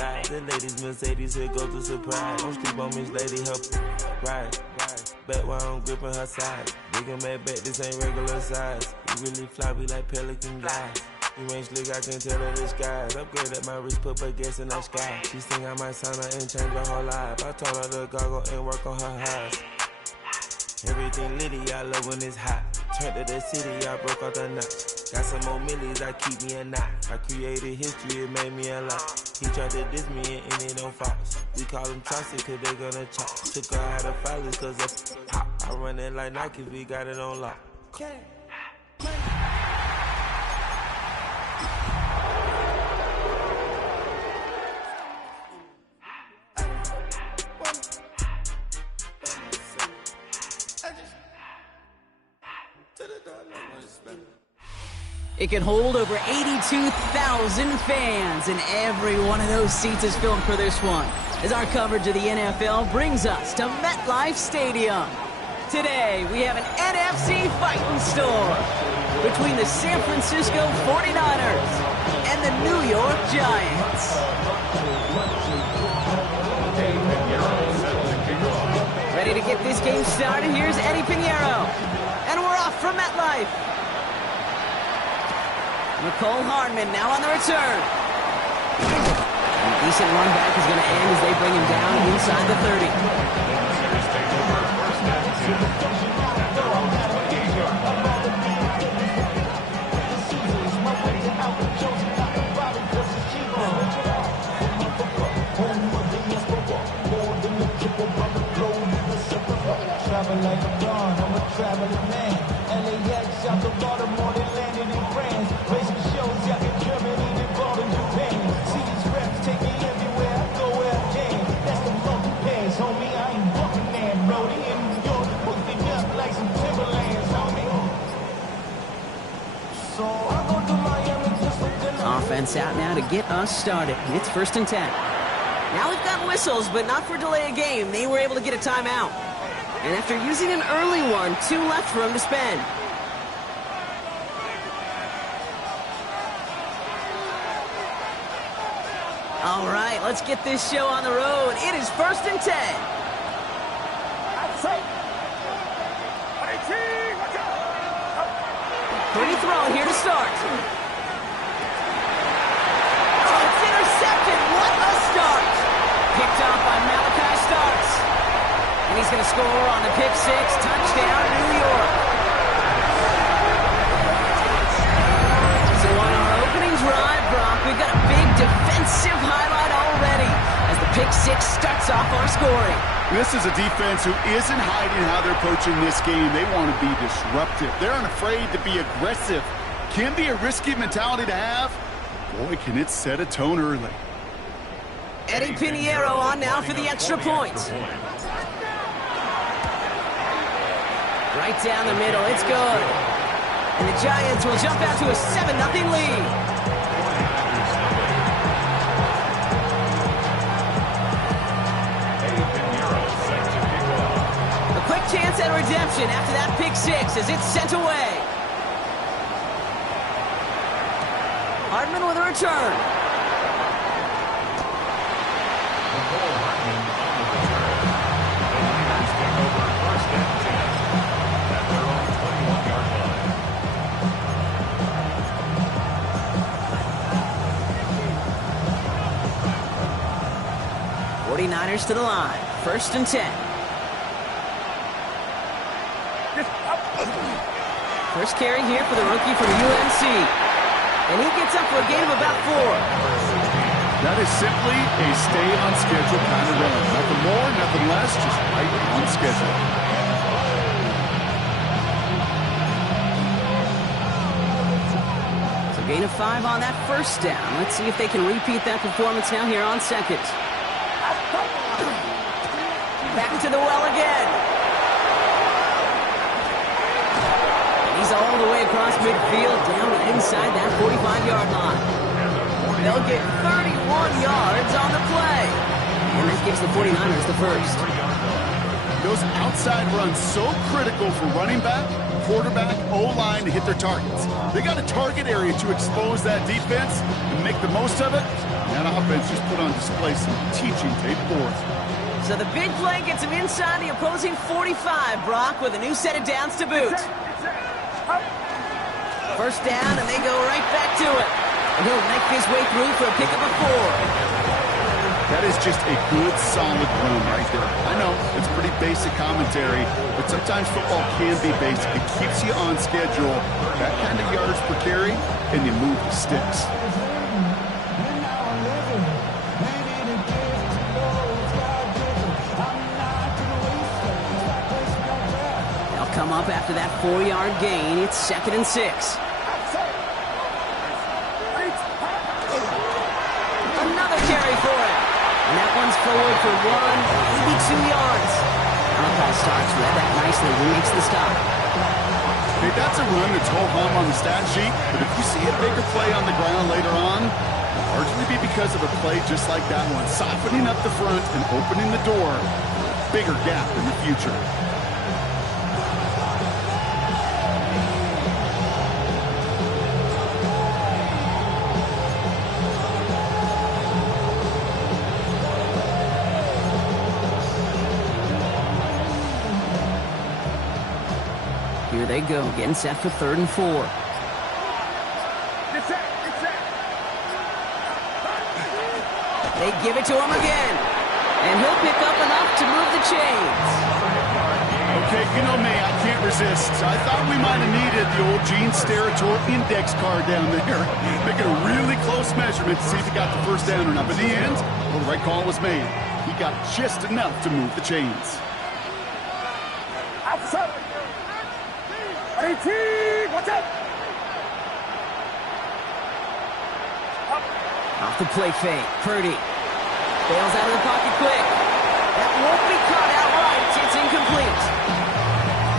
sky. The ladies Mercedes, here goes the surprise. Don't sleep on Miss Lady, help ride. Back while I'm gripping her side. Big and mad back, this ain't regular size. You really floppy like pelican guys. You ain't slick, I can tell her the skies. Upgrade at my wrist, put her gas in the sky. She think I might sign her and change her whole life. I told her to goggle and work on her highs. Everything litty, I love when it's hot. Turned to the city, I broke out the knots. Got some more millies that keep me a knot. I created history, it made me a lot. He tried to diss me and it don't false. We call them toxic cause they gonna chop. Took her out of filers cause of pop. I run it like Nike, we got it on lock. Okay. It can hold over 82,000 fans, and every one of those seats is filled for this one, as our coverage of the NFL brings us to MetLife Stadium. Today, we have an NFC fighting storm between the San Francisco 49ers and the New York Giants. Ready to get this game started? Here's Eddie Pinheiro, and we're off from MetLife. McCole Hardman now on the return. A decent run back is going to end as they bring him down inside the 30. Travel like a dawn, I'm a traveling man. LAX out the Baltimore, they landed in France. Racing shows out in Germany, they bought in Japan. See these reps take me everywhere, I go where I can. That's the monkey pass, homie, I ain't walking that roadie in New York, hooking up like some Timberlands, homie. So I go to Miami just for dinner. Offense out now to get us started. It's 1st and 10. Now we've got whistles, but not for delay of game. They were able to get a timeout. And after using an early one, 2 left for him to spend. All right, let's get this show on the road. It is 1st and 10. Pretty throw here to start. Oh, it's intercepted. What a start. Picked off by Malachi Starks. And he's going to score on the pick six. Touchdown, New York. So on our opening drive, Brock, we've got a big defensive highlight already as the pick six starts off our scoring. This is a defense who isn't hiding how they're approaching this game. They want to be disruptive. They're unafraid to be aggressive. Can be a risky mentality to have. Boy, can it set a tone early. Eddie Pinheiro on now for the extra point. Right down the middle, it's good. And the Giants will jump out to a 7-0 lead. A quick chance at redemption after that pick six as it's sent away. Hardman with a return. Niners to the line. 1st and 10. First carry here for the rookie from UNC. And he gets up for a gain of about 4. That is simply a stay on schedule kind of run. Nothing more, nothing less, just right on schedule. So gain of 5 on that first down. Let's see if they can repeat that performance now here on second. Back to the well again. And he's all the way across midfield, down inside that 45-yard line. They'll get 31 yards on the play. And that gives the 49ers the first. Those outside runs so critical for running back, quarterback, O-line to hit their targets. They got a target area to expose that defense and make the most of it. that offense just put on display some teaching tape for us. So the big play gets him inside the opposing 45, Brock, with a new set of downs to boot. First down, and they go right back to it. And he'll make his way through for a pickup of 4. That is just a good, solid run right there. I know, it's pretty basic commentary, but sometimes football can be basic. It keeps you on schedule, that kind of yards per carry, and you move the sticks. They'll come up after that 4-yard gain. It's 2nd and 6. Another carry for him. And that one's forward for 82 yards. Malachi Starks read that nicely. He makes the stop. Hey, that's a run that's ho-hum on the stat sheet, but if you see a bigger play on the ground later on, it'll largely be because of a play just like that one, softening up the front and opening the door for a bigger gap in the future. Here they go, getting set for 3rd and 4. They give it to him again. And he'll pick up enough to move the chains. Okay, you know me, I can't resist. I thought we might have needed the old Gene Steratore index card down there. Making a really close measurement to see if he got the first down or not. But in the end, well, the right call was made. He got just enough to move the chains. Off the play fake, Purdy bails out of the pocket quick. That won't be caught outright. It's incomplete.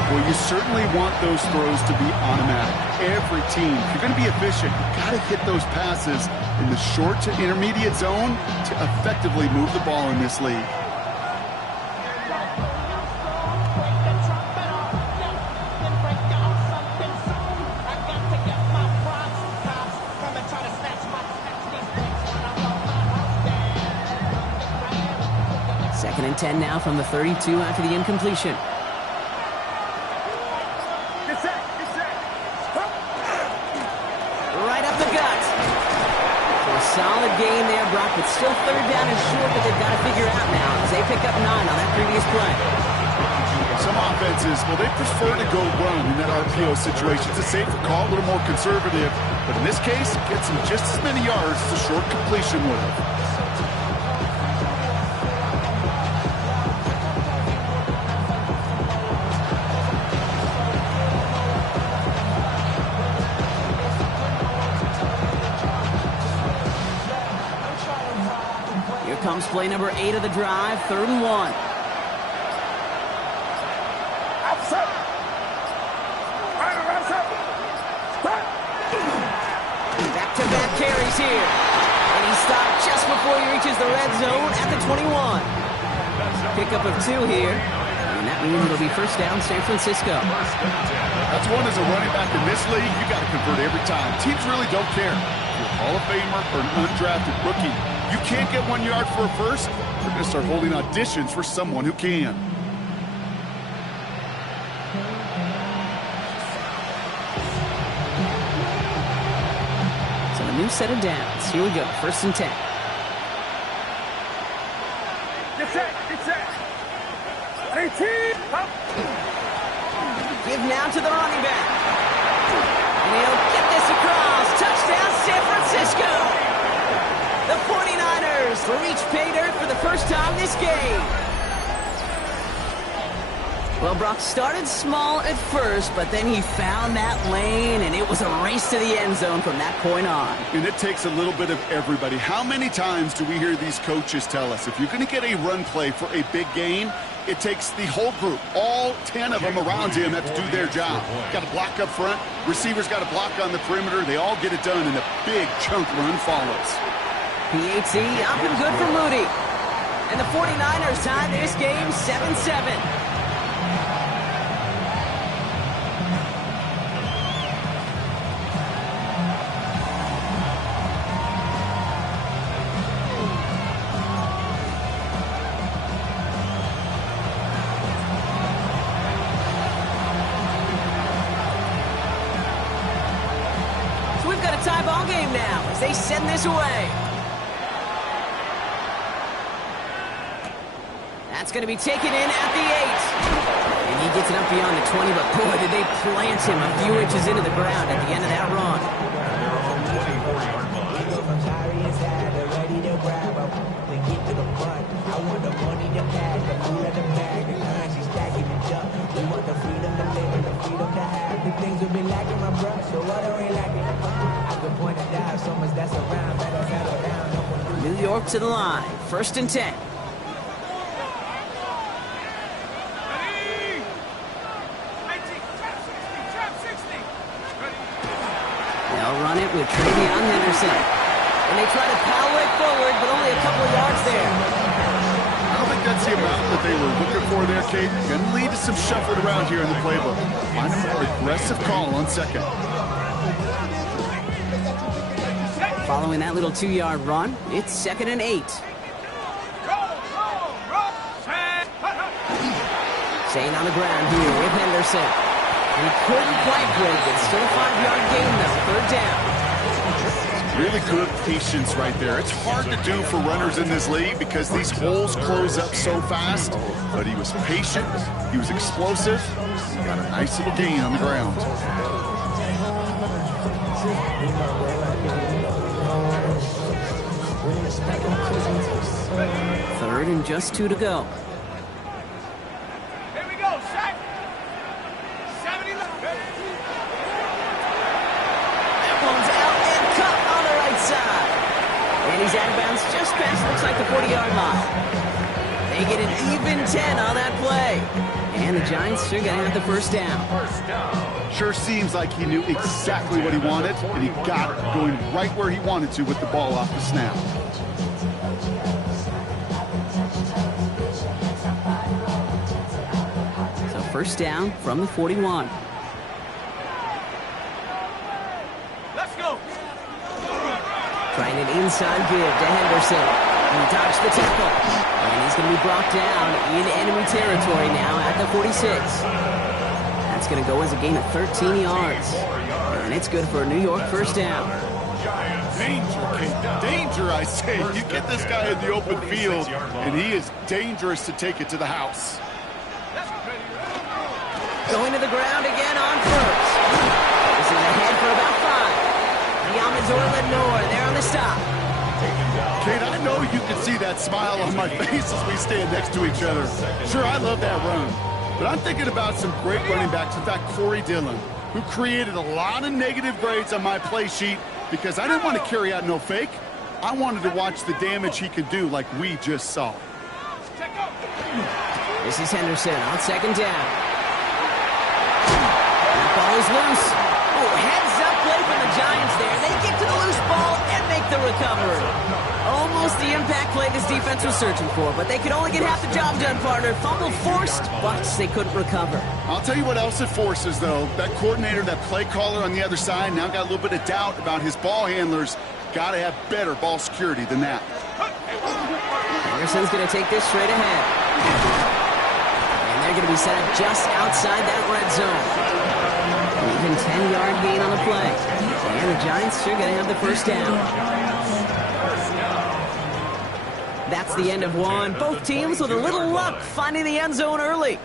Well, you certainly want those throws to be automatic. Every team, if you're going to be efficient, you've got to hit those passes in the short to intermediate zone to effectively move the ball in this league. Second and 10 now from the 32 after the incompletion. Right up the gut. So a solid gain there, Brock, but still 3rd down and short that they've got to figure out now as they pick up 9 on that previous play. Some offenses, well, they prefer to go run in that RPO situation. It's a safer call, a little more conservative. But in this case, it gets them just as many yards as a short completion would have. Comes play number 8 of the drive, 3rd and 1. Back-to-back carries here. And he stopped just before he reaches the red zone at the 21. Pickup of 2 here. And that means it'll be first down San Francisco. That's one as a running back in this league, you got to convert every time. Teams really don't care. If you're a Hall of Famer or an undrafted rookie, you can't get 1 yard for a first, they're going to start holding auditions for someone who can. So a new set of downs. Here we go, 1st and 10. Give now to the running back. And he'll get this across. Touchdown, San Francisco. The 49ers reach pay dirt for the first time this game. Well, Brock started small at first, but then he found that lane, and it was a race to the end zone from that point on. And it takes a little bit of everybody. How many times do we hear these coaches tell us, if you're going to get a run play for a big gain, it takes the whole group. All 10 of them around him have to do their job. Got to block up front. Receivers got to block on the perimeter. They all get it done, and a big chunk run follows. PAT up and good for Moody. And the 49ers tie this game 7-7. they send this away. That's going to be taken in at the 8. And he gets it up beyond the 20, but boy, did they plant him a few inches into the ground at the end of that run. New York to the line, 1st and 10. They'll run it with Travion Henderson. And they try to power it forward, but only a couple of yards there. I don't think that's the amount that they were looking for there, Kate. Going to lead to some shuffling around here in the playbook. Find a more aggressive call on 2nd. Following that little 2-yard run, it's 2nd and 8. Staying on the ground here with Henderson. He couldn't quite break it. Still a 5-yard gain, though. 3rd down. Really good patience right there. It's hard to do for runners in this league because these holes close up so fast. But he was patient. He was explosive. Got a nice little gain on the ground. 3rd and just 2 to go. Here we go, Shaq. 70 left. That one's out and cut on the right side. And he's out of bounds just past, looks like the 40-yard line. They get an even 10 on that play. And the Giants are going to have the 1st down. Sure seems like he knew exactly what he wanted, and he got it going right where he wanted to with the ball off the snap. So 1st down from the 41. Let's go. Trying an inside give to Henderson. He dodged the tackle. And he's going to be brought down in enemy territory now at the 46. That's going to go as a gain of 13 yards. And it's good for a New York 1st down. Danger, Kate. Danger, I say. You get this guy in the open field, and he is dangerous to take it to the house. Going to the ground again on 1st. This is ahead for about 5. Yamazor Lenore there on the stop. Kate, I know you can see that smile on my face as we stand next to each other. Sure, I love that run. But I'm thinking about some great running backs. In fact, Corey Dillon, who created a lot of negative grades on my play sheet because I didn't want to carry out no fake. I wanted to watch the damage he could do like we just saw. This is Henderson on 2nd down. That ball is loose. Oh, heads-up play from the Giants there. They get to the loose ball and make the recovery. Almost the impact play this defense was searching for, but they could only get half the job done, partner. Fumble forced, but they couldn't recover. I'll tell you what else it forces, though. That coordinator, that play caller on the other side, now got a little bit of doubt about his ball handlers. Got to have better ball security than that. Henderson's going to take this straight ahead. And they're going to be set up just outside that red zone. An even 10-yard gain on the play. And the Giants are going to have the 1st down. That's the end of one. Both teams with a little luck finding the end zone early.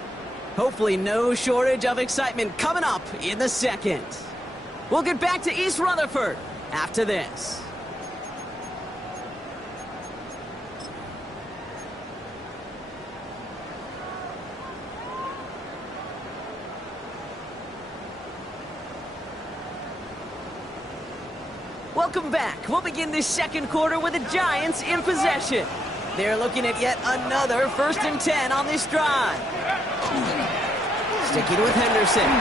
Hopefully no shortage of excitement coming up in the 2nd. We'll get back to East Rutherford after this. Welcome back. We'll begin this 2nd quarter with the Giants in possession. They're looking at yet another 1st and 10 on this drive. Sticking with Henderson.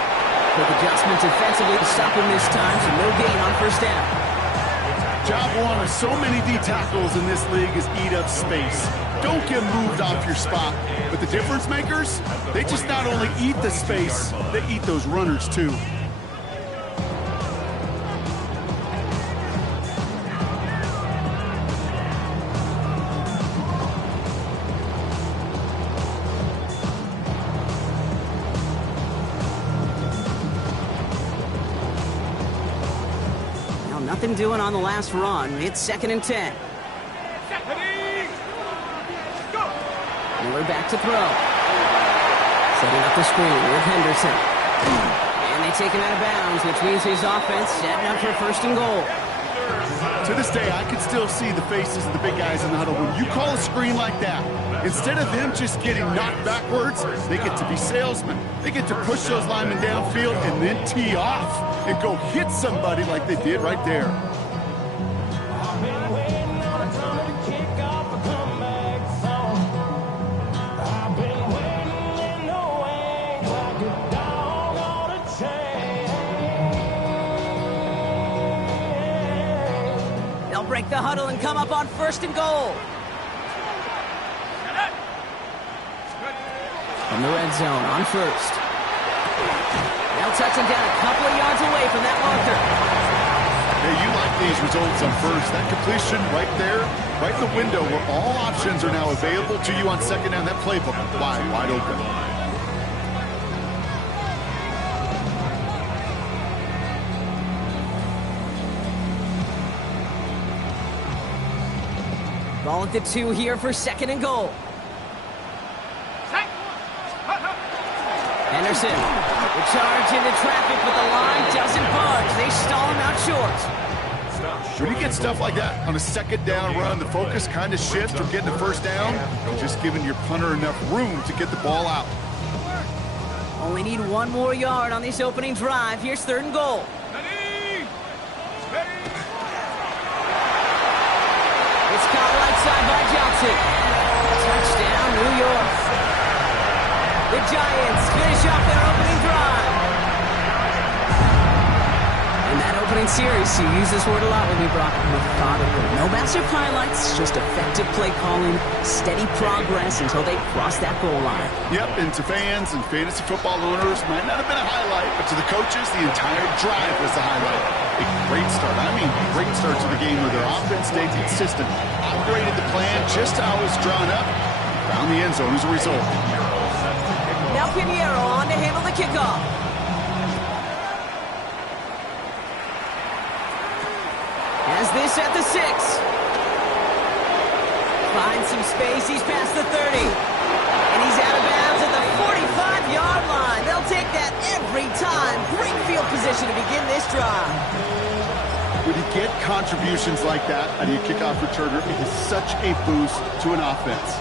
Quick adjustment defensively to stop him this time, so no gain on 1st down. Job one of so many D tackles in this league is eat up space. Don't get moved off your spot. But the difference makers, they just not only eat the space, they eat those runners too. Nothing doing on the last run. It's 2nd and 10. Miller back to throw. Setting up the screen with Henderson. And they take him out of bounds, which means his offense setting up for 1st and goal. To this day, I can still see the faces of the big guys in the huddle. When you call a screen like that, instead of them just getting knocked backwards, they get to be salesmen. They get to push those linemen downfield and then tee off and go hit somebody like they did right there. I've been waiting on a time to kick off a comeback song. I've been waiting in the wings like a dog on a chain. They'll break the huddle and come up on 1st and goal. From the red zone on 1st. They'll touch him down a couple of yards away from that marker. Hey, you like these results on 1st. That completion right there, right in the window where all options are now available to you on 2nd down. That playbook wide open. Ball at the 2 here for 2nd and goal. Henderson, the charge into traffic, but the line doesn't budge. They stall him out short. When you get stuff like that on a 2nd down run, the focus kind of shifts from getting the 1st down to just giving your punter enough room to get the ball out. Only need 1 more yard on this opening drive. Here's 3rd and goal. It's caught right side by Johnson. Touchdown, New York. The Giants finish off their opening drive. In that opening series, you use this word a lot with me, Brock. Methodical. No massive highlights, just effective play calling, steady progress until they cross that goal line. Yep, and to fans and fantasy football owners, might not have been a highlight, but to the coaches, the entire drive was the highlight. A great start. I mean, great start to the game where their offense stayed consistent, operated the plan just how it was drawn up, found the end zone as a result. Now Pinheiro on to handle the kickoff. Has this at the 6. Finds some space. He's past the 30. And he's out of bounds at the 45-yard line. They'll take that every time. Great field position to begin this drive. When you get contributions like that out of your kickoff returner, it is such a boost to an offense.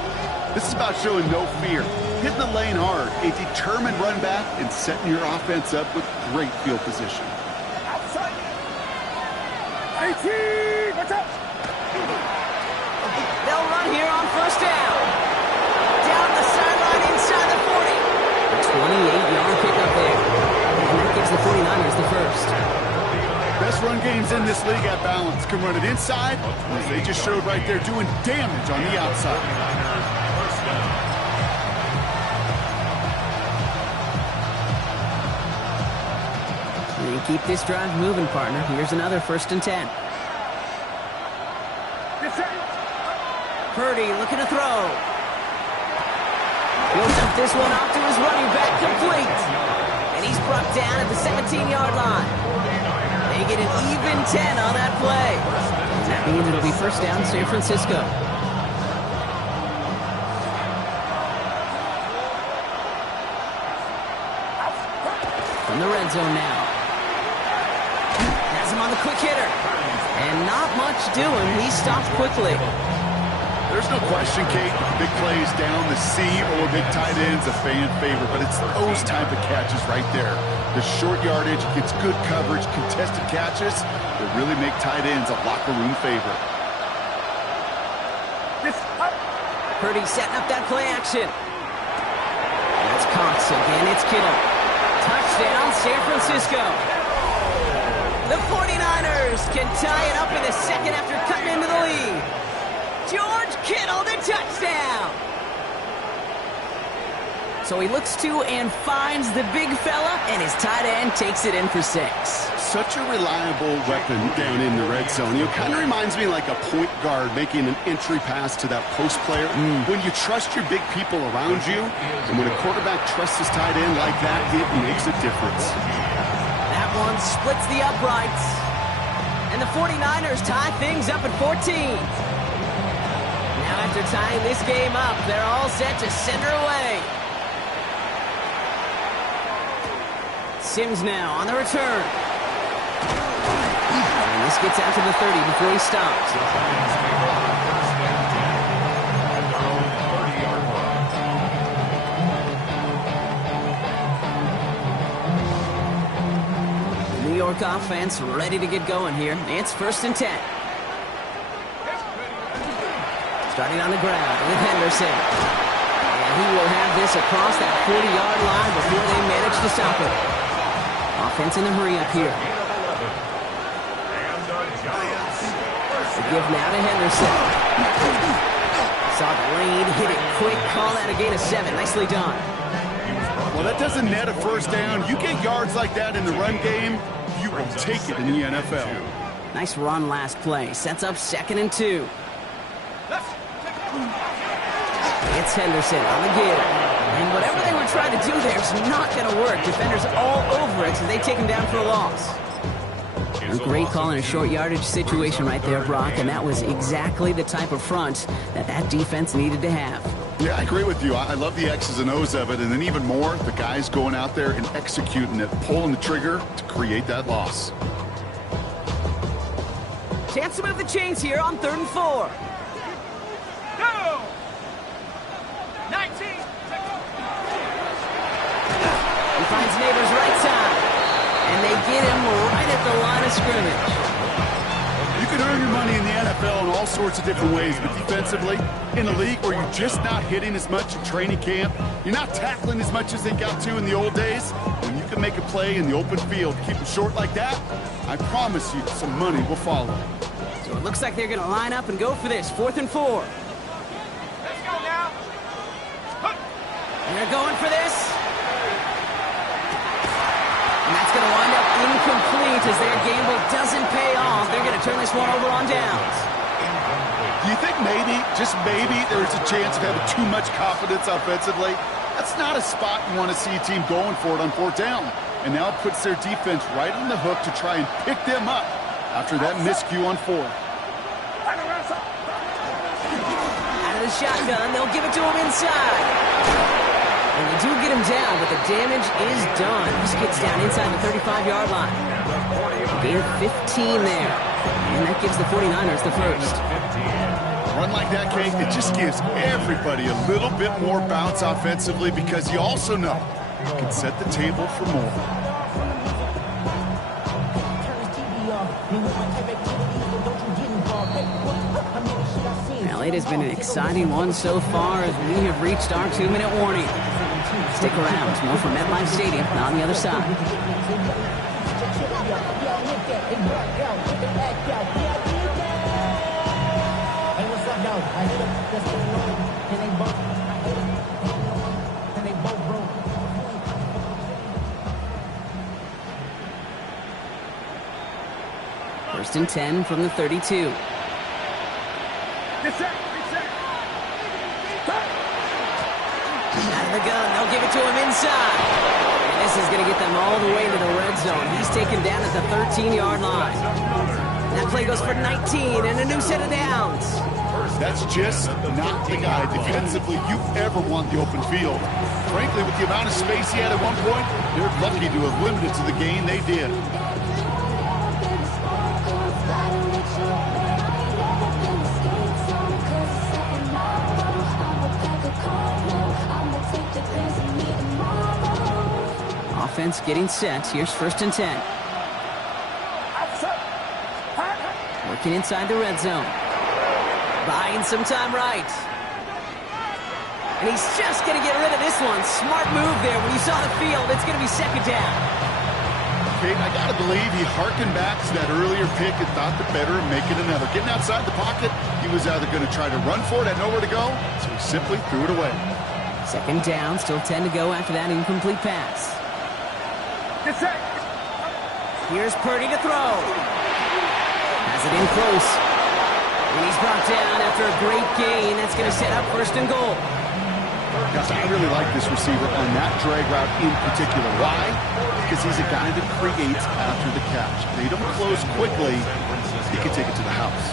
This is about showing no fear, hitting the lane hard, a determined run back, and setting your offense up with great field position. They'll run here on 1st down. Down the sideline inside the 40. A 28-yard pickup there. And that gives the 49ers the 1st. Best run games in this league at balance. Can run it inside, as they just showed right there, doing damage on the outside. And keep this drive moving, partner. Here's another 1st and 10. Purdy looking to throw. He'll dump this one off to his running back, complete. And he's brought down at the 17-yard line. They get an even 10 on that play. And that means it'll be 1st down San Francisco. From the red zone now. Has him on the quick hitter. And not much doing. He stopped quickly. There's no question, Kate, big plays down the seam or big tight ends, a fan favorite, but it's those type of catches right there. The short yardage, gets good coverage, contested catches that really make tight ends a locker room favorite. Purdy setting up that play action. That's Cox again. It's Kittle. Touchdown, San Francisco. The 49ers can tie it up in the 2nd after cutting into the lead. George Kittle, the touchdown. So he looks to and finds the big fella, and his tight end takes it in for 6. Such a reliable weapon down in the red zone. You know, kind of reminds me like a point guard making an entry pass to that post player. When you trust your big people around you, and when a quarterback trusts his tight end like that, it makes a difference. That one splits the uprights. And the 49ers tie things up at 14. Now after tying this game up, they're all set to send her away. Sims now on the return. And this gets out to the 30 before he stops. The New York offense ready to get going here. It's 1st and 10. Starting on the ground with Henderson. And he will have this across that 40-yard line before they manage to stop it. Offense in the hurry up here. The give now to Henderson. Saw the lane, hit it quick, call that a gain of 7. Nicely done. Well, that doesn't net a first down. You get yards like that in the run game, you will take it in the NFL. Nice run last play. Sets up 2nd and 2. It's Henderson on the give. And whatever they were trying to do there is not going to work. Defenders all over it, so they take him down for a loss. A great call in a short yardage situation right there, Brock, and that was exactly the type of front that defense needed to have. Yeah, I agree with you. I love the X's and O's of it, and then even more, the guys going out there and executing it, pulling the trigger to create that loss. Chance to move the chains here on 3rd and 4. Go! 19. He finds Neighbors right side. And they get him right at the line of scrimmage. You can earn your money in the NFL in all sorts of different ways, but defensively, in a league where you're just not hitting as much in training camp, you're not tackling as much as they got to in the old days, when you can make a play in the open field, keep it short like that, I promise you some money will follow. So it looks like they're going to line up and go for this, 4th and 4. Let's go now. And they're going for this. And that's going to wind up incomplete as their gamble doesn't pay off. They're going to turn this one over on downs. Do you think maybe, just maybe, there's a chance of having too much confidence offensively? That's not a spot you want to see a team going for it on 4th down. And now it puts their defense right on the hook to try and pick them up after that miscue on 4th. Out of the shotgun, they'll give it to him inside. And they do get him down, but the damage is done. This gets down inside the 35-yard line. Gain 15 there. And that gives the 49ers the first. Run like that, Kate, it just gives everybody a little bit more bounce offensively because you also know you can set the table for more. Well, it has been an exciting one so far as we have reached our 2-minute warning. Stick around. It's more from MetLife Stadium on the other side. First and 10 from the 32. Out of the gun, they'll give it to him inside. And this is going to get them all the way to the red zone. He's taken down at the 13-yard line. That play goes for 19 and a new set of downs. That's just not the guy defensively you ever want the open field. Frankly, with the amount of space he had at one point, they're lucky to have limited to the gain they did. Offense getting set. Here's 1st and 10. Working inside the red zone. Buying some time right. And he's just going to get rid of this one. Smart move there. When you saw the field, it's going to be 2nd down. Kate, I got to believe he harkened back to that earlier pick and thought the better and make it another. Getting outside the pocket, he was either going to try to run for it, had nowhere to go, so he simply threw it away. 2nd down, still 10 to go after that incomplete pass. Here's Purdy to throw. Has it in close. And he's brought down after a great gain. That's going to set up 1st and goal. Guys, I really like this receiver on that drag route in particular. Why? Because he's a guy that creates after the catch. They don't close quickly. He can take it to the house.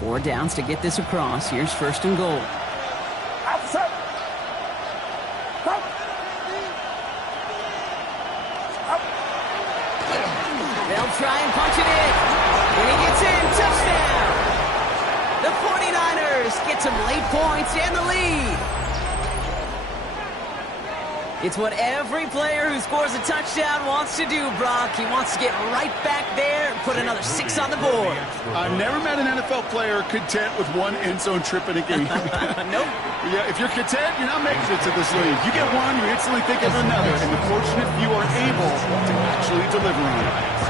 Four downs to get this across. Here's first and goal. They'll try and punch it in. When he gets in, touchdown! The 49ers get some late points and the lead. It's what every player who scores a touchdown wants to do, Brock. He wants to get right back there and put another 6 on the board. I've never met an NFL player content with one end zone trip in a game. Nope. Yeah, if you're content, you're not making it to this league. You get one, you instantly think of another, and the fortunate few are able to actually deliver on it.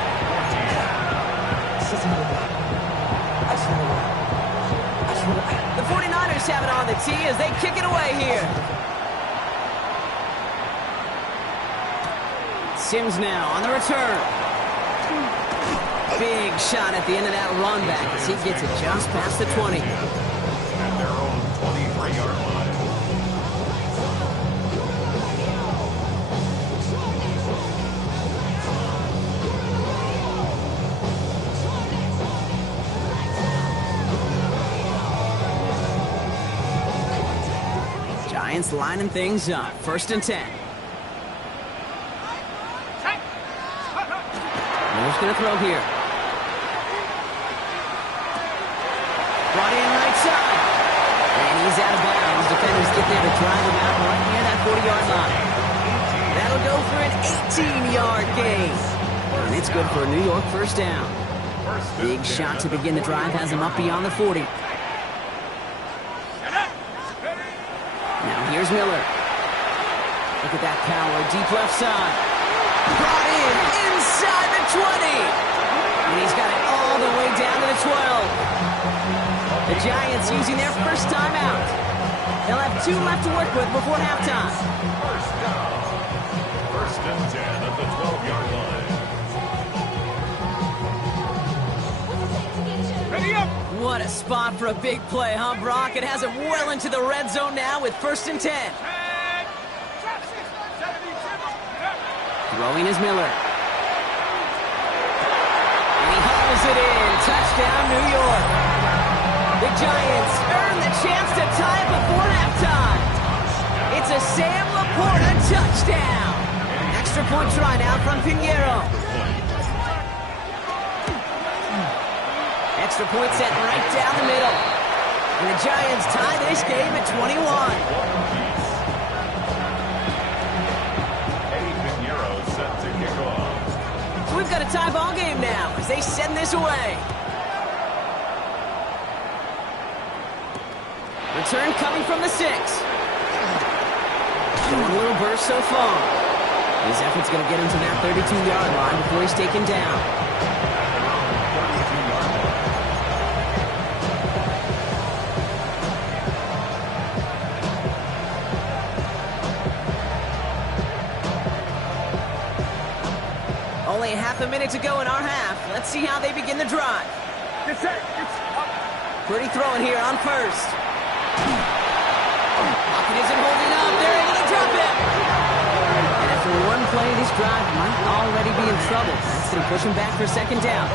The 49ers have it on the tee as they kick it away here. Sims now on the return. Big shot at the end of that run back as he gets it just past the 20. At their own 23-yard line. Giants lining things up. First and 10. Miller's going to throw here. Brought in right side. And he's out of bounds. Defenders get there to drive him out right near that 40-yard line. That'll go for an 18-yard gain. And it's good for a New York first down. Big shot to begin the drive has him up beyond the 40. Now here's Miller. Look at that power. Deep left side. Brought in inside the 20. And he's got it all the way down to the 12. The Giants using their first time out. They'll have 2 left to work with before halftime. First down. First and 10 at the 12-yard line. Ready up! What a spot for a big play, huh, Brock? It has him well into the red zone now with first and 10. Throwing is Miller. And he hauls it in. Touchdown, New York. The Giants earn the chance to tie it before halftime. It's a Sam Laporta touchdown. Extra point try now from Pinheiro. Extra point set right down the middle. And the Giants tie this game at 21. So we've got a tie ball game now as they send this away. Return coming from the 6. Showing a little burst so far. His effort's going to get him to that 32-yard line before he's taken down. Only half a minute to go in our half. Let's see how they begin the drive. Pretty throwing here on first. Pocket isn't holding up. They're able to drop it. And after one play, this drive might already be in trouble. That's going to push him back for second down.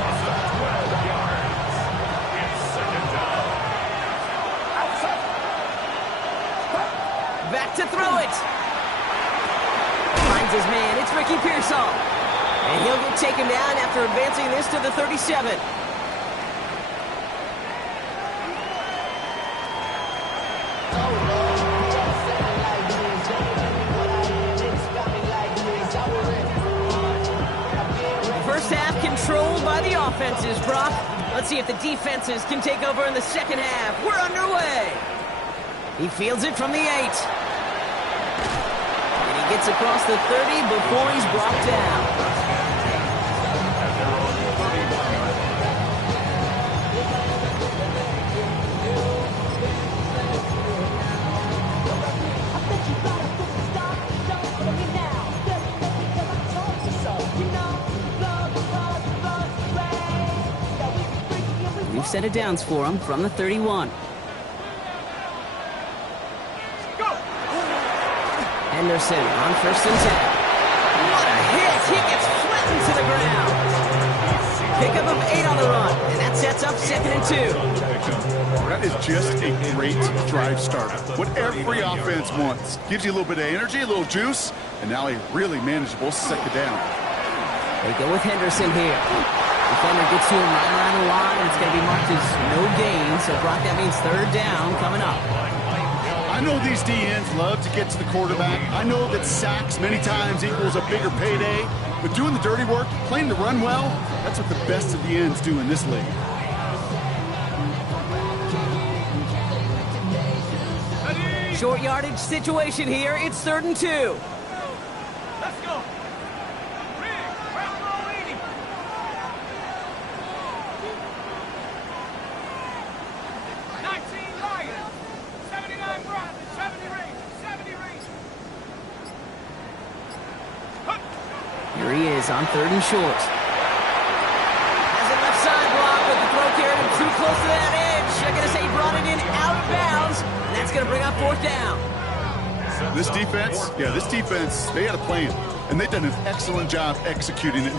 Back to throw it. Finds his man. It's Ricky Pearsall. And he'll get taken down after advancing this to the 37. First half controlled by the offenses, Brock. Let's see if the defenses can take over in the second half. We're underway. He fields it from the 8. And he gets across the 30 before he's brought down. set of downs for him from the 31. Henderson on 1st and 10. What a hit! He gets flattened to the ground. Pickup of 8 on the run, and that sets up 2nd and 2. That is just a great drive starter. What every offense wants. Gives you a little bit of energy, a little juice, and now a really manageable 2nd down. They go with Henderson here. Defender gets to him right around the line, and it's going to be marked as no gain. So, Brock, that means 3rd down coming up. I know these DNs love to get to the quarterback. I know that sacks many times equals a bigger payday. But doing the dirty work, playing the run well, that's what the best of the ends do in this league. Short yardage situation here. It's 3rd and 2. Let's go. Here he is on 3rd and short. Has a left side block, but the throw carried him too close to that edge. I'm going to say he brought it in out of bounds, and that's going to bring up 4th down. This defense, they had a plan, and they've done an excellent job executing it.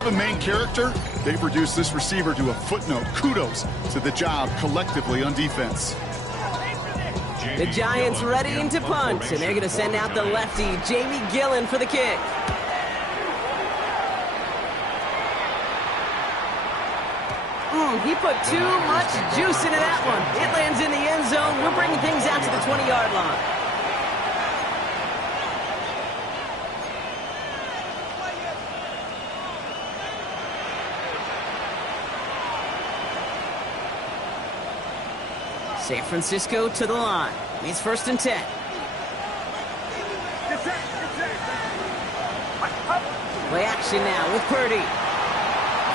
The main character, they've reduced this receiver to a footnote. Kudos to the job collectively on defense. The Giants readying to punt, and they're going to send out the lefty, Jamie Gillen, for the kick. He put too much juice into that one. It lands in the end zone. We're bringing things out to the 20-yard line. San Francisco to the line. It's 1st and 10. Play action now with Purdy.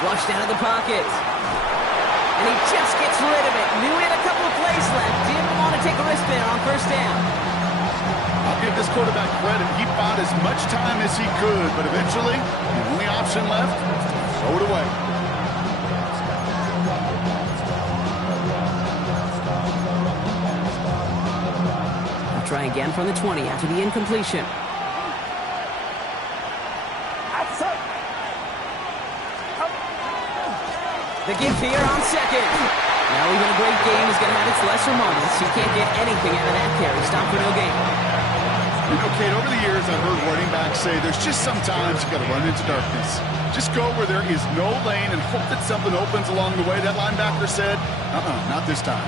Flushed out of the pocket. And he just gets rid of it. Knew he had a couple of plays left. Didn't want to take a risk there on 1st down. I'll give this quarterback credit. He bought as much time as he could, but eventually, the only option left, throw it away. Try again from the 20 after the incompletion. The give here on 2nd. Now even a great game is going to have its lesser moments. You can't get anything out of that carry. Stop for no gain. You know, Kate, over the years I've heard running backs say there's just sometimes you got to run into darkness. Just go where there is no lane and hope that something opens along the way. That linebacker said, not this time.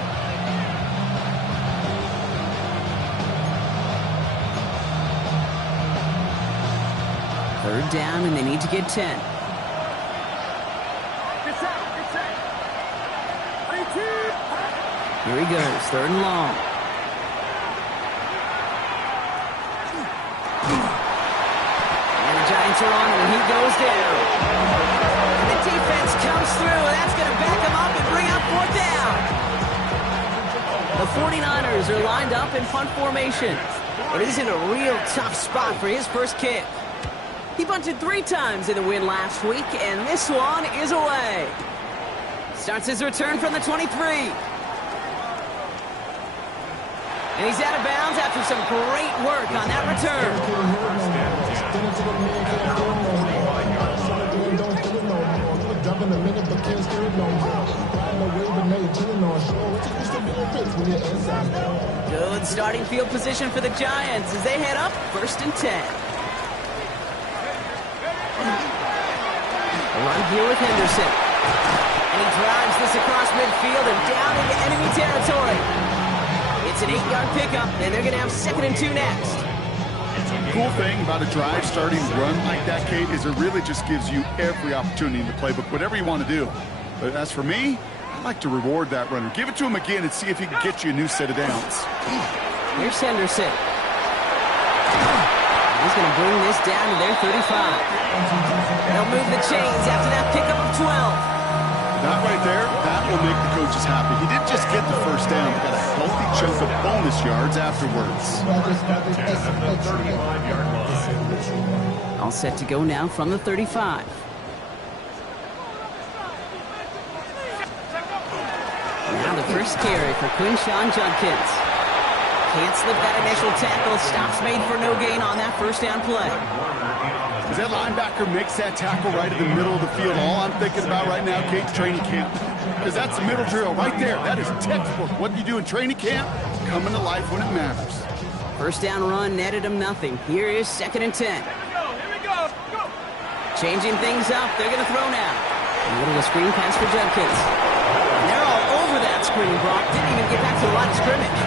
3rd down, and they need to get 10. Here he goes, 3rd and long. And the Giants are on him, and he goes down. And the defense comes through, and that's going to back him up and bring up 4th down. The 49ers are lined up in punt formation. But he's in a real tough spot for his first kick. He bunted 3 times in the win last week, and this one is away. Starts his return from the 23. And he's out of bounds after some great work on that return. Good starting field position for the Giants as they head up 1st and 10. A run here with Henderson. And he drives this across midfield and down into enemy territory. It's an 8-yard pickup, and they're going to have 2nd and 2 next. Cool thing about a drive starting run like that, Kate, is it really just gives you every opportunity in the playbook, whatever you want to do. But as for me, I like to reward that runner. Give it to him again and see if he can get you a new set of downs. Here's Henderson. He's going to bring this down to their 35. They'll move the chains after that pickup of 12. That right there, that will make the coaches happy. He didn't just get the first down, he got a healthy chunk of bonus yards afterwards. 10 at the 35-yard line. All set to go now from the 35. Now the first carry for Quinshawn Judkins. Can't slip that initial tackle. Stops made for no gain on that first down play. As that linebacker makes that tackle right in the middle of the field, all I'm thinking about right now, Kate, training camp. Because that's the middle drill right there. That is textbook. What you do in training camp, coming to life when it matters. First down run netted him nothing. Here is 2nd and 10. Here we go. Go. Changing things up. They're going to throw now. A little of a screen pass for Judkins. And they're all over that screen, Brock. Didn't even get back to the line of scrimmage.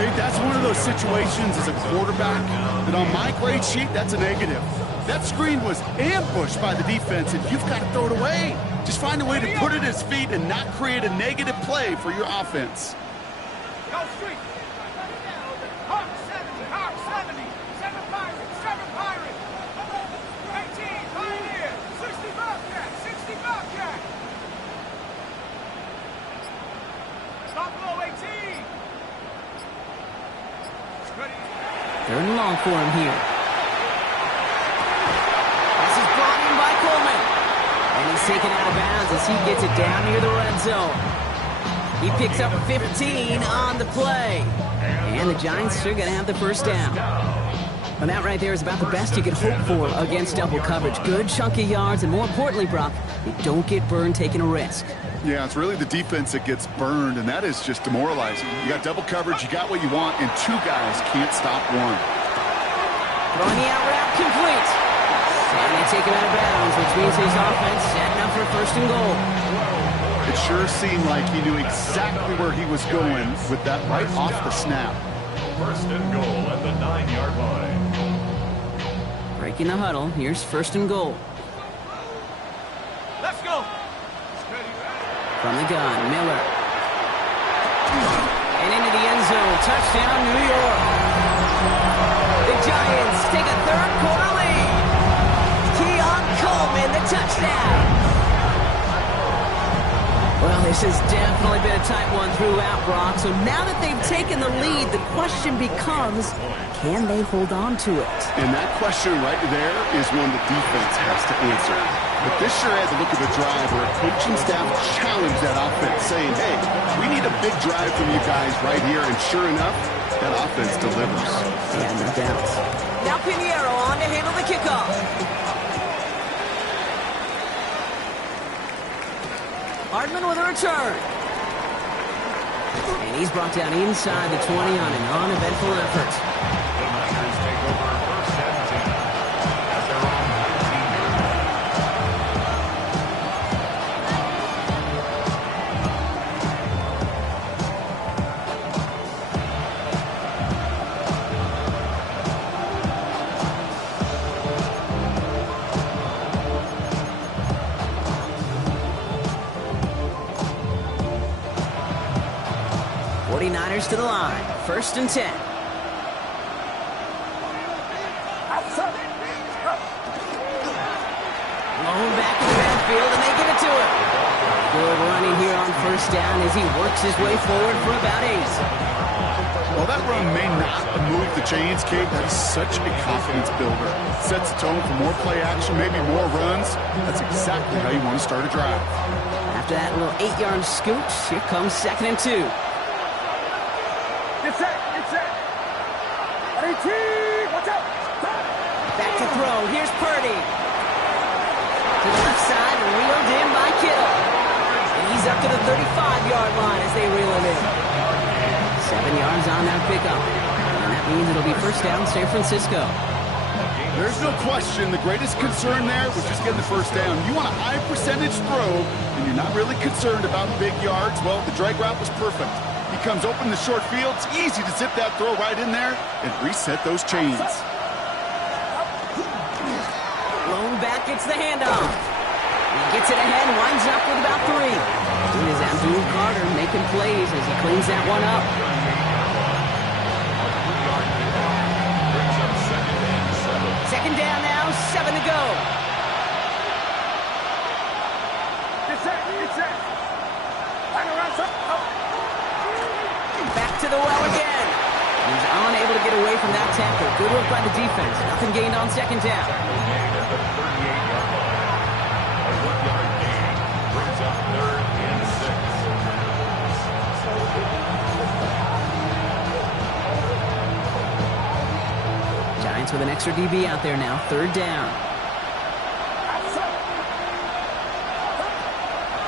Kate, that's one of those situations as a quarterback that on my grade sheet, that's a negative. That screen was ambushed by the defense, and you've got to throw it away. Just find a way to put it at his feet and not create a negative play for your offense. Go street. Hawk 70. Hawk 70. 7 Pirates. 7 Pirates. 18 Pioneer. 60 Bobcat. 60 Bobcat. Stop below 18. 3rd and long for him here. This is brought in by Coleman. And he's taken out of bounds as he gets it down near the red zone. He picks up 15 on the play. And the Giants are going to have the first down. And that right there is about the best you could hope for against double coverage. Good chunky yards, and more importantly, Brock, you don't get burned taking a risk. Yeah, it's really the defense that gets burned, and that is just demoralizing. You got double coverage, you got what you want, and 2 guys can't stop one. Throwing the out route complete. And they take him out of bounds, which means his offense setting up for 1st and goal. It sure seemed like he knew exactly where he was going with that right off the snap. 1st and goal at the 9-yard line. Breaking the huddle, here's 1st and goal. Let's go. From the gun, Miller. And into the end zone. Touchdown, New York. The Giants take a 3rd quarter lead. Keon Coleman, the touchdown. Well, this has definitely been a tight one throughout, Brock. So now that they've taken the lead, the question becomes, can they hold on to it? And that question right there is one the defense has to answer. But this sure had the look of a drive where a coaching staff challenged that offense, saying, hey, we need a big drive from you guys right here. And sure enough, that offense delivers. Yeah, no doubt. Now Pinheiro on to handle the kickoff. Hardman with a return. And he's brought down inside the 20 on an uneventful effort. The Niners take over 1st and 10 at their own 19-yard line. 49ers to the line. 1st and 10. Blown back to the backfield, and they give it to him. Good running here on 1st down as he works his way forward for about 8. Well, that run may not move the chains, Kate. That is such a confidence builder. Sets the tone for more play action, maybe more runs. That's exactly how you want to start a drive. After that little 8-yard scooch, here comes 2nd and 2. Get set. Get set. 18. Watch out. Back to throw. Here's Purdy. To the left side, reeled in by Kittle. And he's up to the 35-yard line as they reel him in. 7 yards on that pickup. And that means it'll be 1st down, San Francisco. There's no question the greatest concern there was just getting the 1st down. You want a high percentage throw, and you're not really concerned about big yards. Well, the drag route was perfect. He comes open in the short field. It's easy to zip that throw right in there and reset those chains. Blown back, gets the handoff. He gets it ahead, winds up with about 3. It is Abdul Carter making plays as he cleans that one up. Second down now, 7 to go. Back to the well again. He's unable to get away from that tackle. Good work by the defense. Nothing gained on second down. Giants with an extra DB out there now. Third down.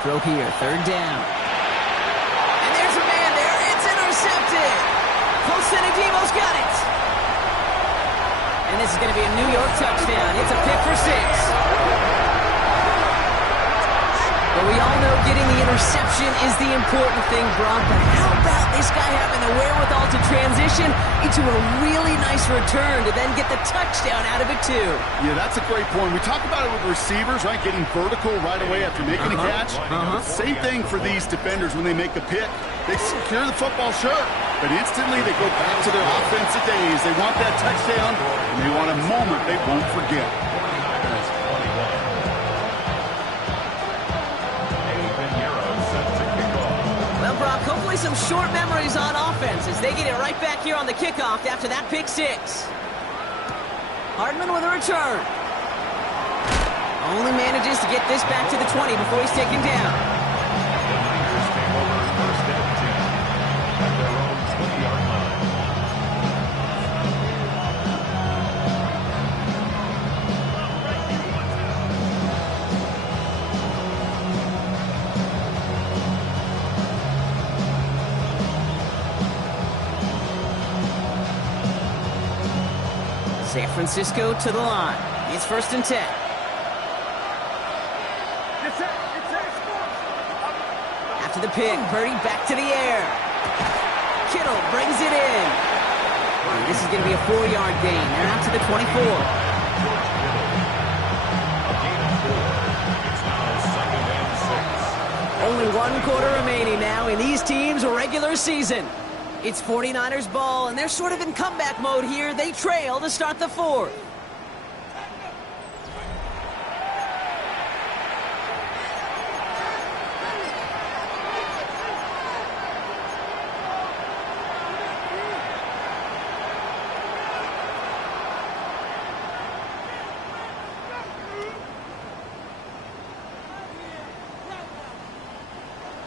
Throw here. Third down. And there's a man there. It's intercepted. Debo's got it. And this is going to be a New York touchdown. It's a pick for 6. But we all know getting the interception is the important thing, Brock. But how about this guy having the wherewithal to transition into a really nice return to then get the touchdown out of it, too? Yeah, that's a great point. We talk about it with receivers, right? Getting vertical right away after making a catch. Same thing for these defenders when they make a pick. They secure the football, sure, but instantly they go back to their offensive days. They want that touchdown, and they want a moment they won't forget. Well, Brock, hopefully some short memories on offense as they get it right back here on the kickoff after that pick 6. Hardman with a return. Only manages to get this back to the 20 before he's taken down. San Francisco to the line. It's 1st and 10. After the pick, Purdy back to the air. Kittle brings it in. And this is going to be a 4-yard gain. They're out to the 24. Only 1 quarter remaining now in these teams' regular season. It's 49ers ball, and they're sort of in comeback mode here. They trail to start the 4th.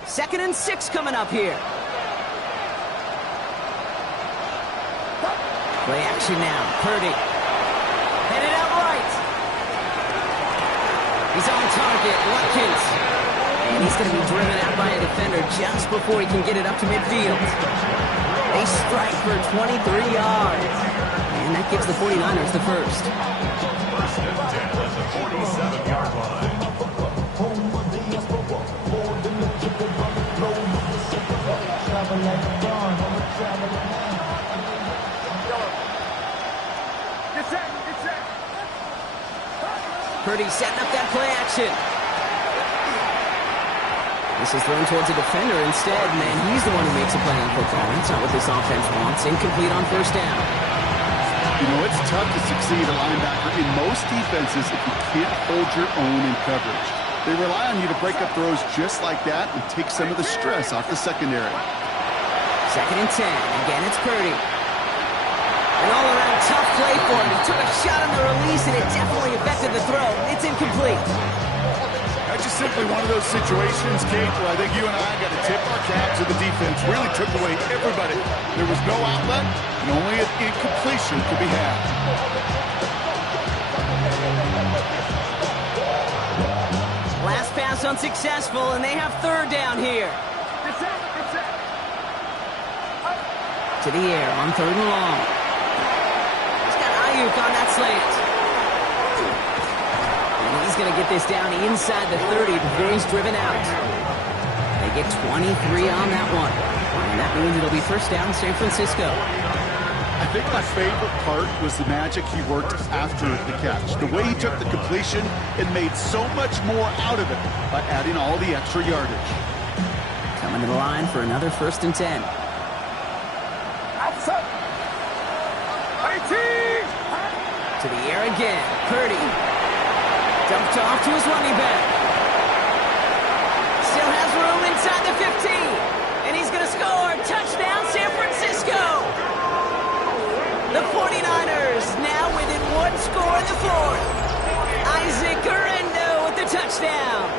Second and 6 coming up here. Play action now. Purdy. Headed out right. He's on target. Watkins. And he's going to be driven out by a defender just before he can get it up to midfield. They strike for 23 yards. And that gives the 49ers the first. 1st and 10 at the 47-yard line. Purdy setting up that play action. This is thrown towards a defender instead, man. He's the one who makes a play on football. That's not what this offense wants. Incomplete on 1st down. You know, it's tough to succeed a linebacker in most defenses if you can't hold your own in coverage. They rely on you to break up throws just like that and take some of the stress off the secondary. 2nd and 10. Again, it's Purdy. An all-around tough play for him. He took a shot on the release, and it definitely affected the throw. It's incomplete. That's just simply one of those situations, Kate, where I think you and I got to tip our cap to the defense. Really took away everybody. There was no outlet, and only an incompletion could be had. Last pass unsuccessful, and they have 3rd down here. To the air on 3rd and long. On that slant. And he's going to get this down inside the 30 before he's driven out. They get 23 on that one. And that means it'll be first down San Francisco. I think my favorite part was the magic he worked after the catch. The way he took the completion and made so much more out of it by adding all the extra yardage. Coming to the line for another 1st and 10. To the air again. Purdy. Dumped off to his running back. Still has room inside the 15. And he's going to score. Touchdown, San Francisco. The 49ers now within 1 score in the 4th. Isaac Guerrero with the touchdown.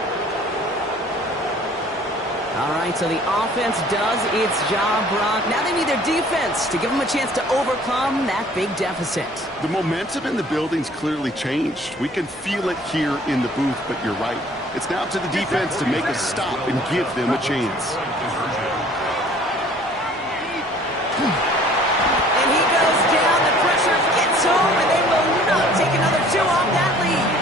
All right, so the offense does its job, Brock. Now they need their defense to give them a chance to overcome that big deficit. The momentum in the building's clearly changed. We can feel it here in the booth, but you're right. It's now to the defense to make a stop and give them a chance. And he goes down. The pressure gets home, and they will not take another 2 off that lead.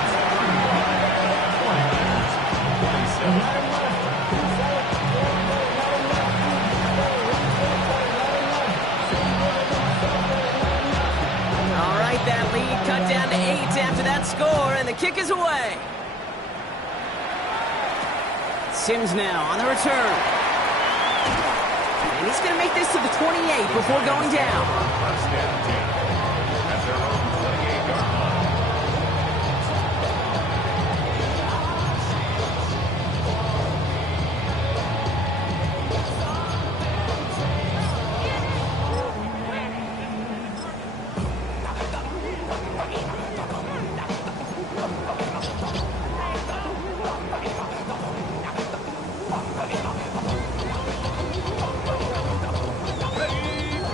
That lead cut down to 8 after that score, and the kick is away. Sims now on the return. And he's going to make this to the 28 before going down.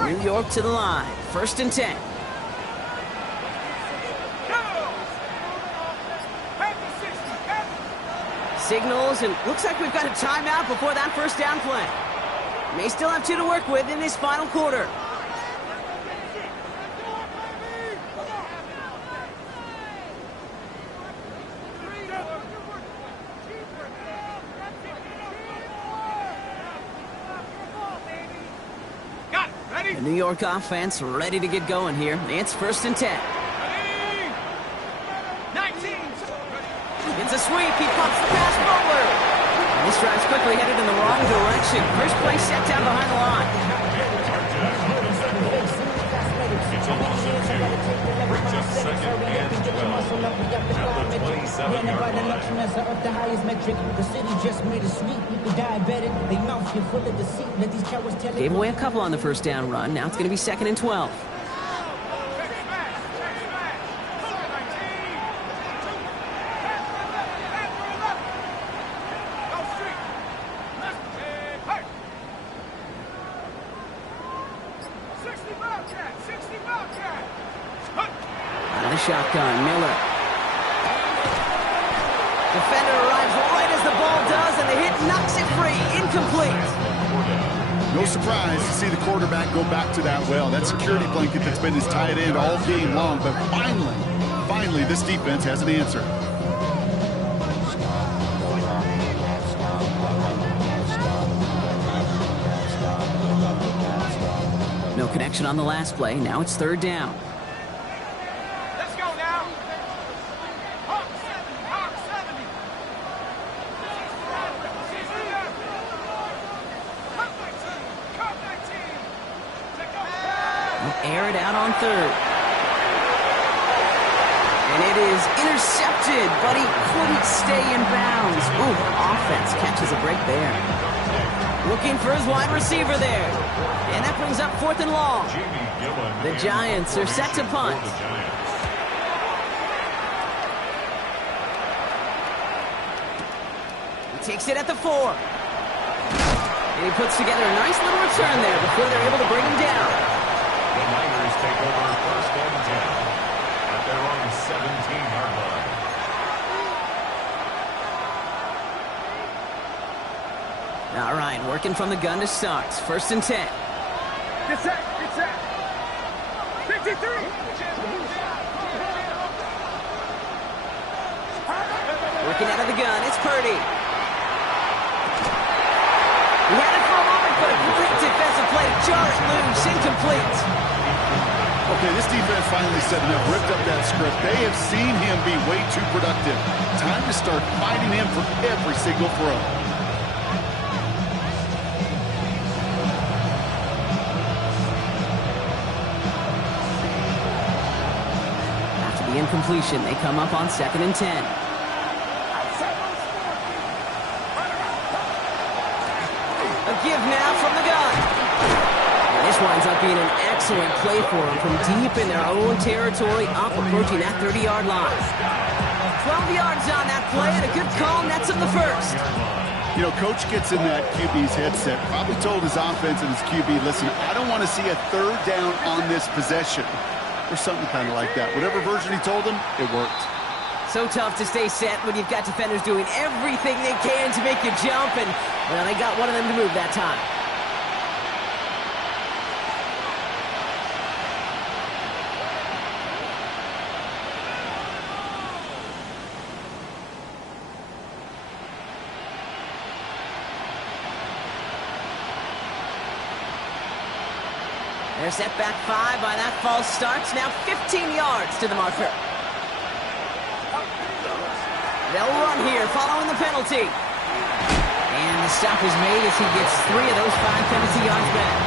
New York to the line. 1st and 10. Signals, and looks like we've got a timeout before that 1st down play. May still have 2 to work with in this final quarter. The New York offense ready to get going here. It's 1st and 10. 19. It's a sweep. He pumps the pass forward. And this drive's quickly headed in the wrong direction. First play set down behind the line. It's a loss of 2. Brings us 2nd and 12. At the 27-yard line. The highest metric, the city just made a sweep. People diabetic, they mouth you full of deceit. Let these cowards tell Gave away a couple on the 1st down run. Now it's going to be 2nd and 12. Out of the shotgun, Miller. Defender arrives right as the ball does, and the hit knocks it free. Incomplete. No surprise to see the quarterback go back to that well. That security blanket that's been his tight end all game long. But finally, this defense has an answer. No connection on the last play. Now it's 3rd down. Let's go now. Hawk 70. We'll air it out on 3rd. And it is intercepted, but he couldn't stay in bounds. Ooh, offense catches a break there. Looking for his wide receiver there. And that brings up 4th and long. The Giants are set to punt. He takes it at the 4. And he puts together a nice little return there before they're able to bring him down. The Niners take over 1st and 10 at their own 17-yard line. All right, working from the gun to start. 1st and 10. Get set. 53. Working out of the gun, it's Purdy. He had it for a moment, but a complete jar it loose, incomplete. Okay, this defense finally set enough, ripped up that script. They have seen him be way too productive. Time to start fighting him for every single throw. After the incompletion, they come up on 2nd and 10. A give now from the gun. And this winds up being an excellent play for them from deep in their own territory, up approaching that 30-yard line. 12 yards on that play, and a good call nets him the first. You know, coach gets in that QB's headset, probably told his offense and his QB, listen, I don't want to see a 3rd down on this possession. Or something kind of like that. Whatever version he told him, it worked. So tough to stay set when you've got defenders doing everything they can to make you jump, and, well, they got one of them to move that time. They're set back 5 by that false start. Now 15 yards to the marker. They'll run here following the penalty. And the stop is made as he gets 3 of those 5 penalty yards back.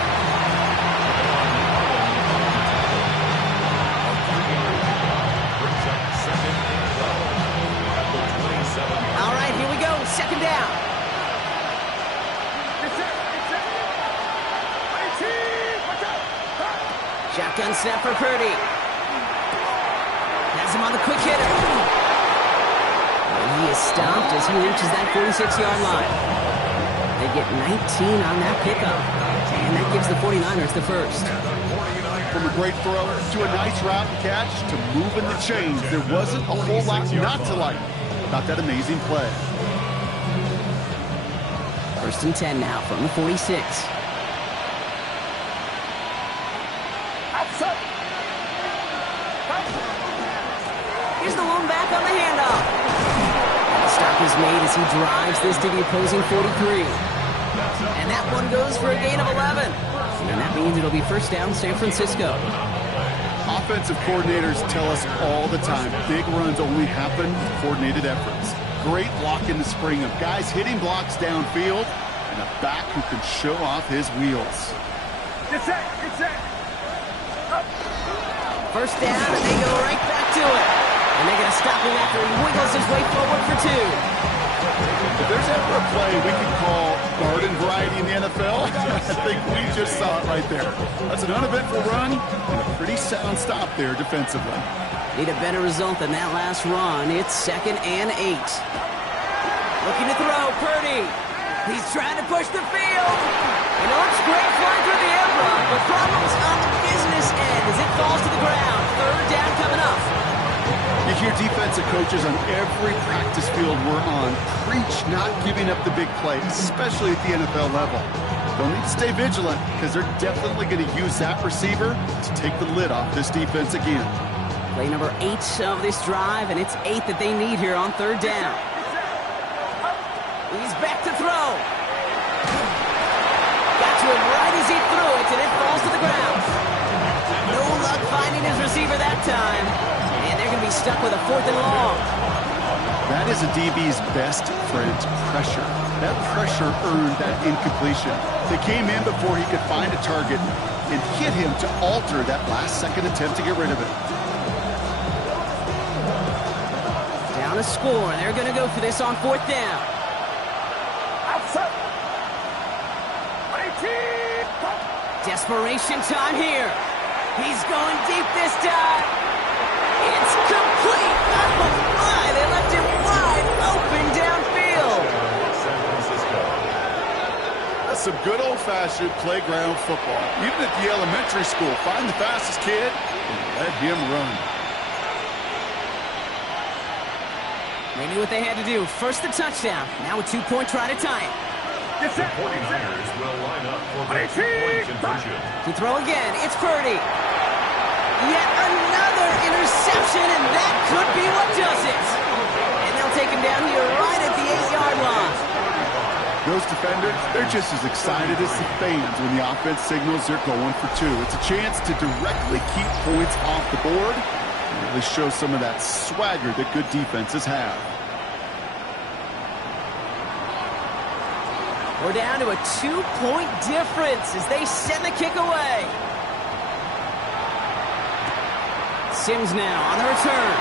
All right, here we go. 2nd down. Shotgun snap for Purdy. Has him on the quick hitter. And he is stopped as he reaches that 46-yard line. They get 19 on that pickup. And that gives the 49ers the first. From a great throw to a nice route and catch to moving the chains, there wasn't a whole lot not to like about that amazing play. 1st and 10 now from the 46. Here's the lone back on the handoff. The stop is made as he drives this to the opposing 43. And that one goes for a gain of 11. And that means it'll be 1st down San Francisco. Offensive coordinators tell us all the time, big runs only happen with coordinated efforts. Great block in the spring of guys hitting blocks downfield and a back who can show off his wheels. Get set, get set. 1st down, and they go right back to it. And they're going to stop him after he wiggles his way forward for 2. If there's ever a play we can call garden variety in the NFL, I think we just saw it right there. That's an uneventful run and a pretty sound stop there defensively. Need a better result than that last run. It's 2nd and 8. Looking to throw, Purdy. He's trying to push the field. And it looks great flying through the air, but problems on the business end as it falls to the ground. 3rd down coming up. You hear defensive coaches on every practice field we're on preach not giving up the big play, especially at the NFL level. They'll need to stay vigilant because they're definitely going to use that receiver to take the lid off this defense again. Play number 8 of this drive, and it's 8 that they need here on 3rd down. He's back to throw. Got to him right as he threw it, and it falls to the ground. No luck finding his receiver that time. And they're going to be stuck with a 4th and long. That is a DB's best friend, pressure. That pressure earned that incompletion. They came in before he could find a target and hit him to alter that last-second attempt to get rid of it. Down a score. They're going to go for this on 4th down. Desperation time here. He's going deep this time. It's complete. Oh my, they left it wide open downfield. That's some good old-fashioned playground football. Even at the elementary school, find the fastest kid and let him run. They knew what they had to do. First the touchdown. Now a 2-point try to tie it. The 49ers will line up for their 2-point conversion. To throw again, it's Purdy. Yet another interception, and that could be what does it. And they'll take him down here right at the 8-yard line. Those defenders, they're just as excited as the fans when the offense signals they're going for two. It's a chance to directly keep points off the board and really show some of that swagger that good defenses have. We're down to a 2-point difference as they send the kick away. Sims now on the return.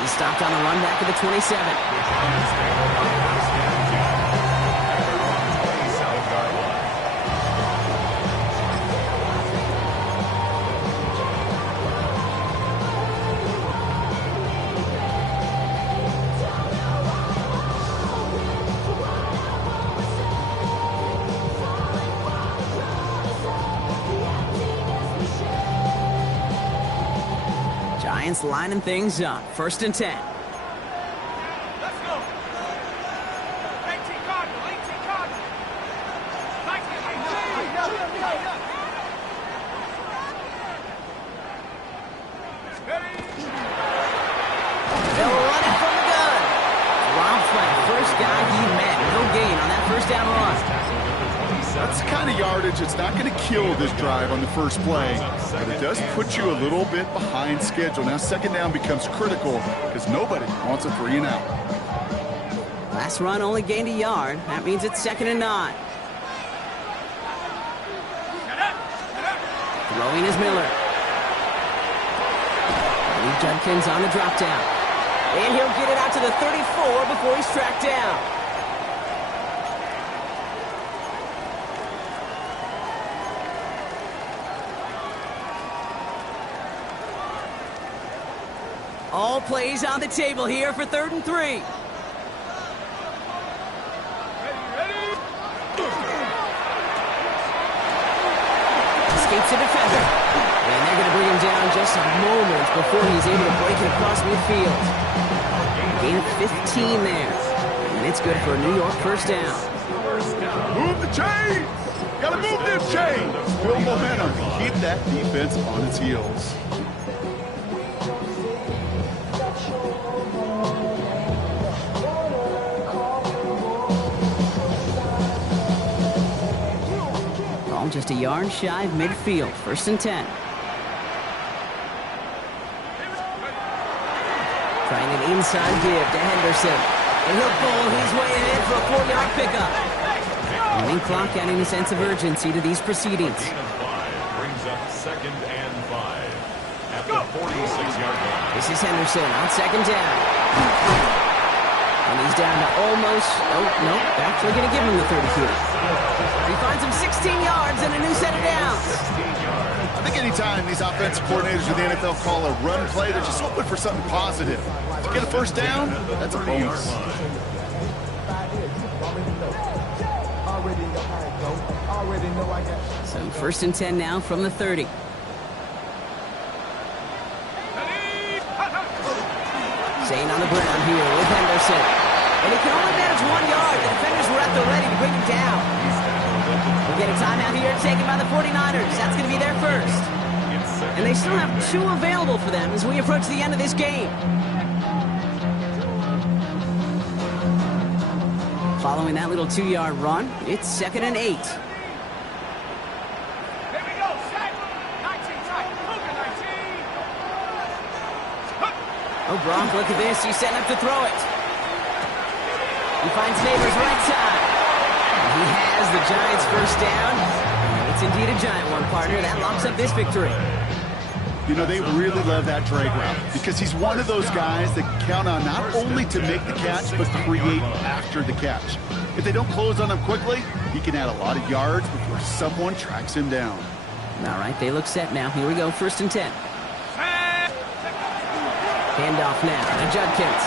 He's stopped on the run back to the 27. Giants lining things up. 1st and 10. Let's go. 18 Cardinal, 18 Cardinal. They'll run it from the gun. Rob Fleck, first guy he met. No gain on that first down run. That's the kind of yardage that's not going to kill this drive on the first play, but it does put you a little bit behind schedule. Now 2nd down becomes critical because nobody wants a 3 and out. Last run only gained a yard. That means it's 2nd and 9. Throwing is Miller. Lee Judkins on the drop down. And he'll get it out to the 34 before he's tracked down. All plays on the table here for 3rd and 3. Escapes the defender. And they're going to bring him down just moments before he's able to break it across midfield. Gain of 15 there. And it's good for a New York 1st down. Move the chains! Gotta move them chains! Build momentum. Keep that defense on its heels. Just a yard shy of midfield. 1st and 10. Trying an inside give to Henderson. And he'll pull his way ahead for a 4-yard pickup. Running clock adding a sense of urgency to these proceedings. Brings up 2nd and 5 at the 46-yard line. This is Henderson on 2nd down. And he's down to almost, no, actually going to give him the 30 here. He finds him 16 yards and a new set of downs. I think anytime these offensive coordinators in the NFL call a run play, they're just hoping for something positive. If you get a 1st down, that's a bonus. So 1st and 10 now from the 30. Zane on the ground here with Henderson. And he can only manage 1 yard. The defenders were at the ready to bring him down. We'll get a timeout here taken by the 49ers. That's going to be their first. And they still have 2 available for them as we approach the end of this game. Following that little 2-yard run, it's 2nd and 8. Oh, Brock, look at this. He's setting up to throw it. He finds Neighbors right side. And he has the Giants' 1st down. And it's indeed a giant one, partner. That locks up this victory. You know, they really love that drag route because he's one of those guys that count on not only to make the catch, but create after the catch. If they don't close on him quickly, he can add a lot of yards before someone tracks him down. All right, they look set now. Here we go, 1st and 10. Handoff now to Judkins.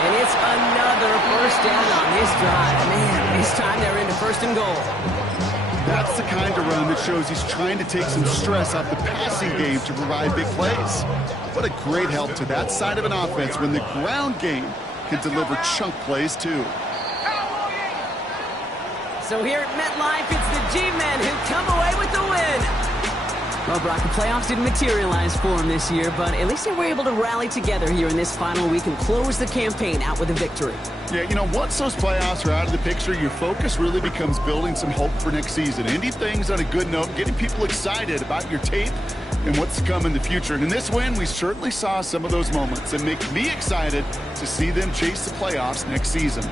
And it's another 1st down on this drive. Man, this time they're into 1st and goal. That's the kind of run that shows he's trying to take some stress off the passing game to provide big plays. What a great help to that side of an offense when the ground game can deliver chunk plays too. So here at MetLife, it's the G-Men who come away with the win. Well, Brock, the playoffs didn't materialize for him this year, but at least they were able to rally together here in this final week and close the campaign out with a victory. Yeah, you know, once those playoffs are out of the picture, your focus really becomes building some hope for next season. Ending things on a good note, getting people excited about your tape and what's to come in the future. And in this win, we certainly saw some of those moments. It makes me excited to see them chase the playoffs next season.